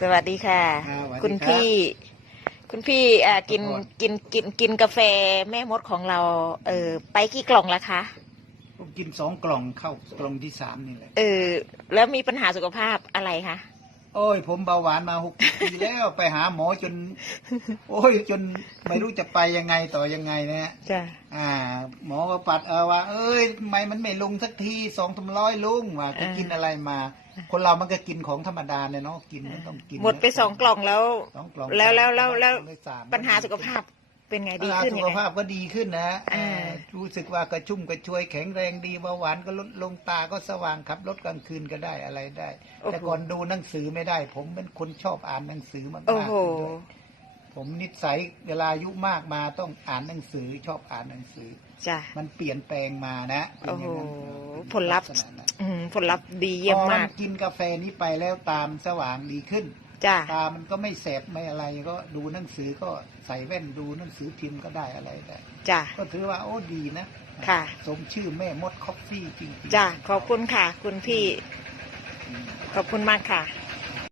สวัสดีค่ะ อ่าสวัสดีคุณครับพี่ คุณพี่อ่ากินขอโทษกินกินกินกาแฟแม่มดของเรา เออไปกี่กล่องละคะ ผมกินสองกล่องเข้ากล่องที่สามนี่แหละ เออ แล้วมีปัญหาสุขภาพอะไรคะ โอ้ย ผมเบาหวานมาหกปีแล้วไปหาหมอจน โอ้ย จนไม่รู้จะไปยังไงต่อยังไงนะฮะจ้ะอ่า หมอก็ปัดเออว่า เอ้ยทำไมมันไม่ลงสักทีสองทำร้อยลุงว่าก็กินอะไรมา คนเรามันก็กินของธรรมดาเนี่ยเนาะกินมันต้องกินหมดไปสองกล่องแล้ว สองกล่องแล้วแล้วแล้วแล้วกองที่สาม ปัญหาสุขภาพ เป็นไงดีอ่าขึ้นสุยังขไงภาพก็ดีขึ้นนะอ่าอ่ารู้สึกว่ากระชุ่มกระชวยแข็งแรงดีเบาหวานก็ลดลงตาก็สว่างขับรถกลางคืนก็ได้อะไรได้ แต่ก่อนดูหนังสือไม่ได้ ผมเป็นคนชอบอ่านหนังสือมากๆโอ้โหด้วยผมนิสัยเวลาอายุมากมาต้องอ่านหนังสือชอบอ่านหนังสือจ้ะมันเปลี่ยนแปลงมานะเป็นโอ้โหย่างนั้นผลลัพธ์กษณะนั้นอืมผลลัพธ์ดีเยี่ยมพอมากกินกาแฟนี้ไปแล้วตามสว่างดีขึ้น จ้ะตามันก็ไม่แสบไม่อะไรก็ดูหนังสือก็ใส่แว่นดูหนังสือพิมพ์ก็ได้อะไรได้จ้ะก็ถือว่าโอ้ดีนะค่ะ สมชื่อแม่มดคอฟฟี่จริงๆจ้ะขอบคุณค่ะ คุณพี่อืมขอบคุณมากค่ะค